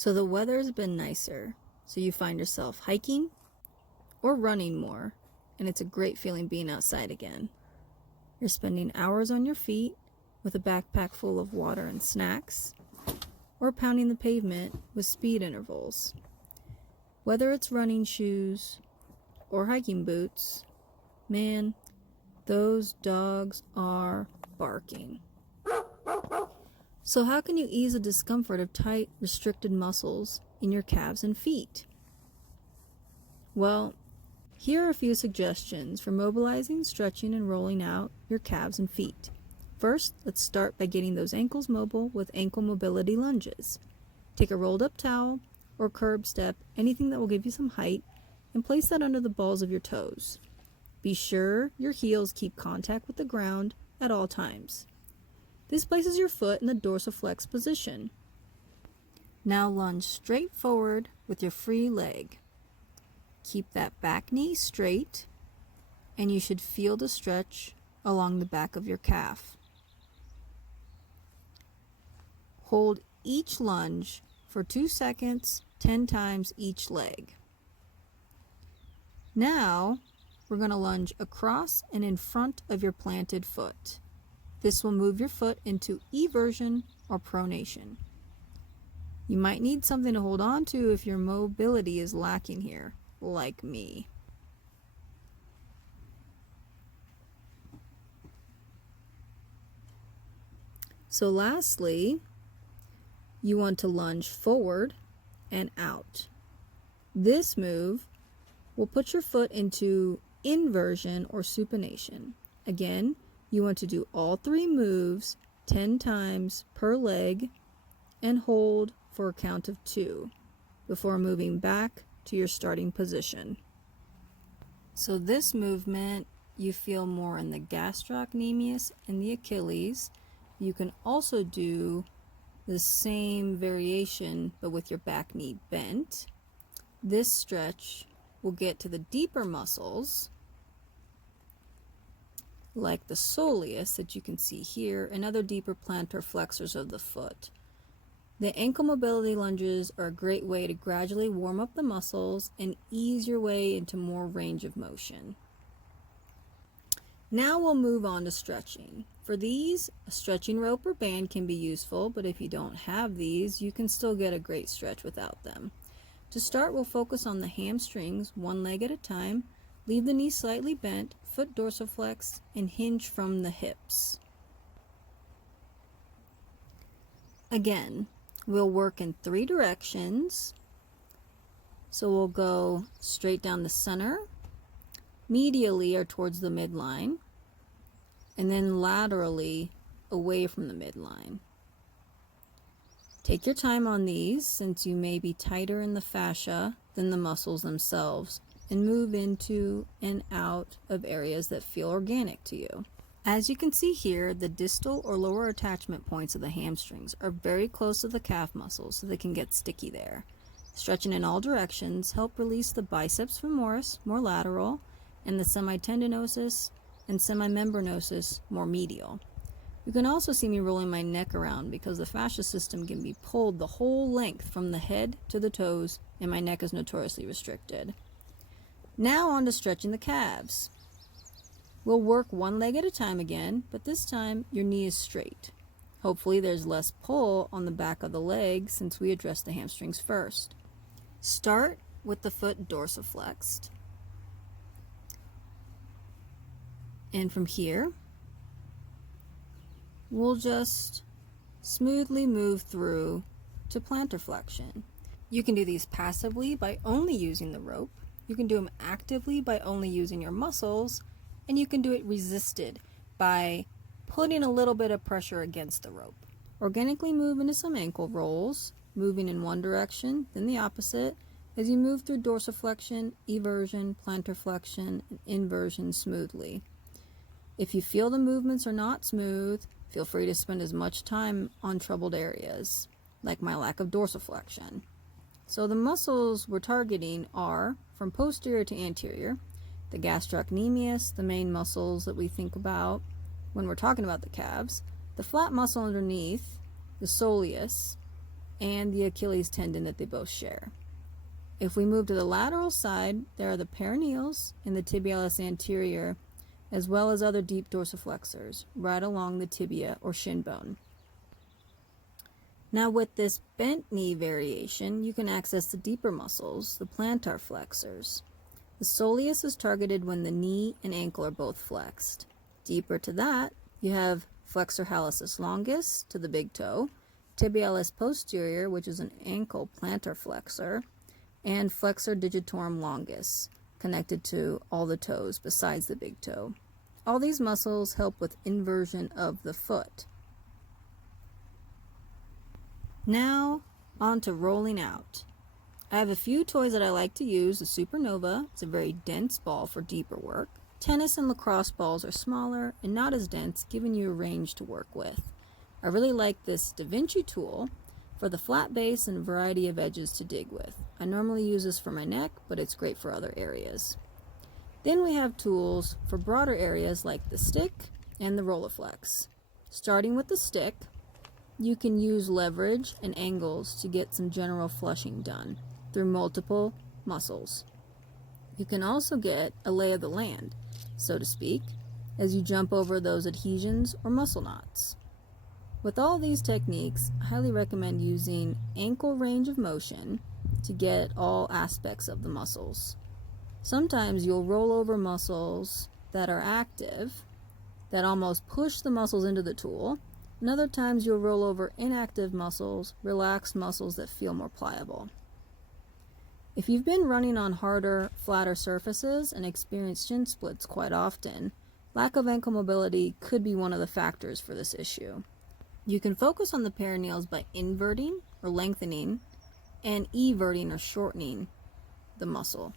So the weather's been nicer, so you find yourself hiking or running more, and it's a great feeling being outside again. You're spending hours on your feet with a backpack full of water and snacks, or pounding the pavement with speed intervals. Whether it's running shoes or hiking boots, man, those dogs are barking. So how can you ease the discomfort of tight, restricted muscles in your calves and feet? Well, here are a few suggestions for mobilizing, stretching, and rolling out your calves and feet. First, let's start by getting those ankles mobile with ankle mobility lunges. Take a rolled up towel or curb step, anything that will give you some height, and place that under the balls of your toes. Be sure your heels keep contact with the ground at all times. This places your foot in the dorsiflex position. Now lunge straight forward with your free leg. Keep that back knee straight, and you should feel the stretch along the back of your calf. Hold each lunge for 2 seconds, 10 times each leg. Now, we're going to lunge across and in front of your planted foot. This will move your foot into eversion or pronation. You might need something to hold on to if your mobility is lacking here, like me. So lastly, you want to lunge forward and out. This move will put your foot into inversion or supination. Again, you want to do all 3 moves 10 times per leg and hold for a count of 2 before moving back to your starting position. So this movement, you feel more in the gastrocnemius and the Achilles. You can also do the same variation but with your back knee bent. This stretch will get to the deeper muscles like the soleus that you can see here and other deeper plantar flexors of the foot. The ankle mobility lunges are a great way to gradually warm up the muscles and ease your way into more range of motion. Now we'll move on to stretching. For these, a stretching rope or band can be useful, but if you don't have these, you can still get a great stretch without them. To start, we'll focus on the hamstrings, one leg at a time. Leave the knee slightly bent, foot dorsiflex, and hinge from the hips. Again, we'll work in 3 directions. So we'll go straight down the center, medially or towards the midline, and then laterally away from the midline. Take your time on these since you may be tighter in the fascia than the muscles themselves, and move into and out of areas that feel organic to you. As you can see here, the distal or lower attachment points of the hamstrings are very close to the calf muscles, so they can get sticky there. Stretching in all directions help release the biceps femoris, more lateral, and the semitendinosus and semimembranosus, more medial. You can also see me rolling my neck around because the fascia system can be pulled the whole length from the head to the toes, and my neck is notoriously restricted. Now on to stretching the calves. We'll work one leg at a time again, but this time your knee is straight. Hopefully there's less pull on the back of the leg since we addressed the hamstrings first. Start with the foot dorsiflexed. And from here, we'll just smoothly move through to plantar flexion. You can do these passively by only using the rope. You can do them actively by only using your muscles, and you can do it resisted by putting a little bit of pressure against the rope. Organically move into some ankle rolls, moving in one direction, then the opposite, as you move through dorsiflexion, eversion, plantar flexion, and inversion smoothly. If you feel the movements are not smooth, feel free to spend as much time on troubled areas, like my lack of dorsiflexion. So the muscles we're targeting are from posterior to anterior, the gastrocnemius, the main muscles that we think about when we're talking about the calves, the flat muscle underneath, the soleus, and the Achilles tendon that they both share. If we move to the lateral side, there are the peroneals and the tibialis anterior, as well as other deep dorsiflexors right along the tibia or shin bone. Now with this bent knee variation, you can access the deeper muscles, the plantar flexors. The soleus is targeted when the knee and ankle are both flexed. Deeper to that, you have flexor hallucis longus to the big toe, tibialis posterior, which is an ankle plantar flexor, and flexor digitorum longus, connected to all the toes besides the big toe. All these muscles help with inversion of the foot. Now, on to rolling out. I have a few toys that I like to use. The Supernova, it's a very dense ball for deeper work. Tennis and lacrosse balls are smaller and not as dense, giving you a range to work with. I really like this Da Vinci tool for the flat base and a variety of edges to dig with. I normally use this for my neck, but it's great for other areas. Then we have tools for broader areas like the stick and the Rolleiflex. Starting with the stick, you can use leverage and angles to get some general flushing done through multiple muscles. You can also get a lay of the land, so to speak, as you jump over those adhesions or muscle knots. With all these techniques, I highly recommend using ankle range of motion to get all aspects of the muscles. Sometimes you'll roll over muscles that are active, that almost push the muscles into the tool, and other times you'll roll over inactive muscles, relaxed muscles that feel more pliable. If you've been running on harder, flatter surfaces and experience shin splits quite often, lack of ankle mobility could be one of the factors for this issue. You can focus on the peroneals by inverting or lengthening and everting or shortening the muscle.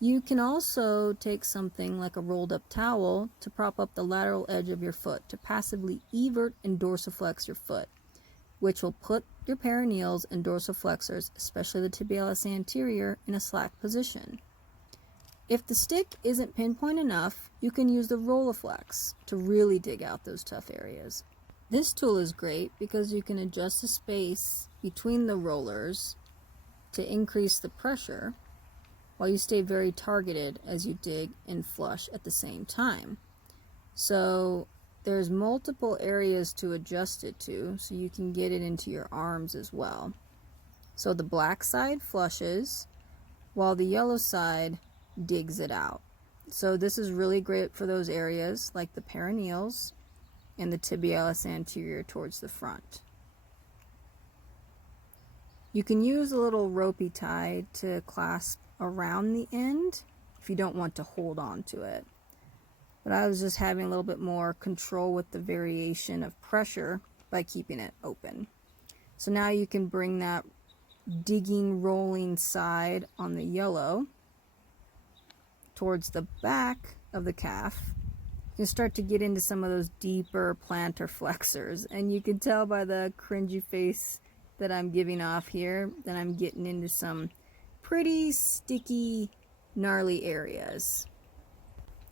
You can also take something like a rolled up towel to prop up the lateral edge of your foot to passively evert and dorsiflex your foot, which will put your peroneals and dorsiflexors, especially the tibialis anterior, in a slack position. If the stick isn't pinpoint enough, you can use the Rolleiflex to really dig out those tough areas. This tool is great because you can adjust the space between the rollers to increase the pressure while you stay very targeted as you dig and flush at the same time. So there's multiple areas to adjust it to, so you can get it into your arms as well. So the black side flushes while the yellow side digs it out. So this is really great for those areas like the peroneals and the tibialis anterior towards the front. You can use a little ropey tie to clasp around the end if you don't want to hold on to it. But I was just having a little bit more control with the variation of pressure by keeping it open. So now you can bring that digging, rolling side on the yellow towards the back of the calf. You can start to get into some of those deeper plantar flexors, and you can tell by the cringy face that I'm giving off here that I'm getting into some pretty sticky, gnarly areas.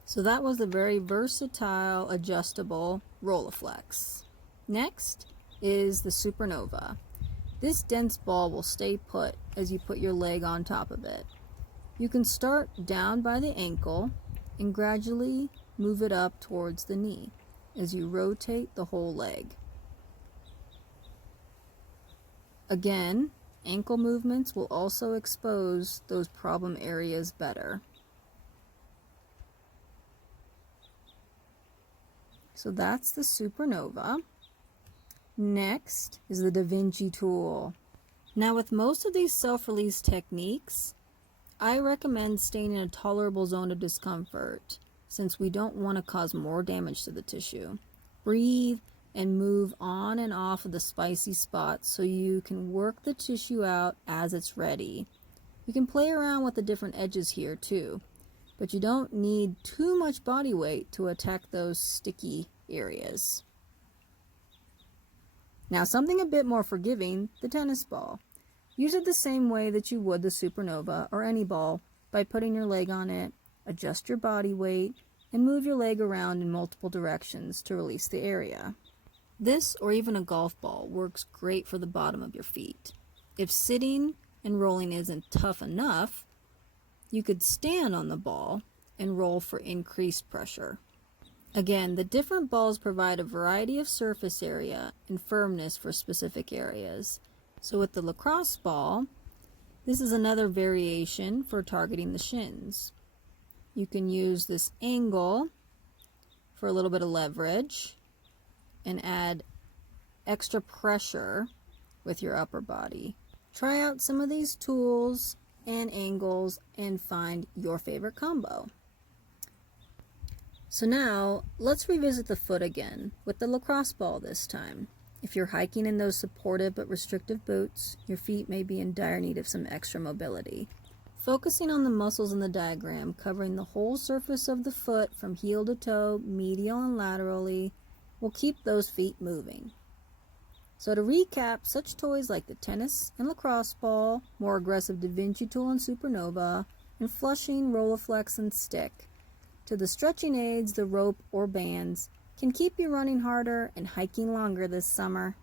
So that was a very versatile, adjustable Rolleiflex. Next is the Supernova. This dense ball will stay put as you put your leg on top of it. You can start down by the ankle and gradually move it up towards the knee as you rotate the whole leg. Again, ankle movements will also expose those problem areas better. So that's the Supernova. Next is the Da Vinci tool. Now with most of these self-release techniques, I recommend staying in a tolerable zone of discomfort since we don't want to cause more damage to the tissue. Breathe and move on and off of the spicy spots so you can work the tissue out as it's ready. You can play around with the different edges here too, but you don't need too much body weight to attack those sticky areas. Now something a bit more forgiving, the tennis ball. Use it the same way that you would the Supernova or any ball by putting your leg on it, adjust your body weight, and move your leg around in multiple directions to release the area. This, or even a golf ball, works great for the bottom of your feet. If sitting and rolling isn't tough enough, you could stand on the ball and roll for increased pressure. Again, the different balls provide a variety of surface area and firmness for specific areas. So with the lacrosse ball, this is another variation for targeting the shins. You can use this angle for a little bit of leverage and add extra pressure with your upper body. Try out some of these tools and angles and find your favorite combo. So now let's revisit the foot again with the lacrosse ball this time. If you're hiking in those supportive but restrictive boots, your feet may be in dire need of some extra mobility. Focusing on the muscles in the diagram, covering the whole surface of the foot from heel to toe, medial and laterally, will keep those feet moving. So to recap, such toys like the tennis and lacrosse ball, more aggressive Da Vinci tool and Supernova, and flushing, Rolleiflex, and stick, to the stretching aids, the rope or bands, can keep you running harder and hiking longer this summer.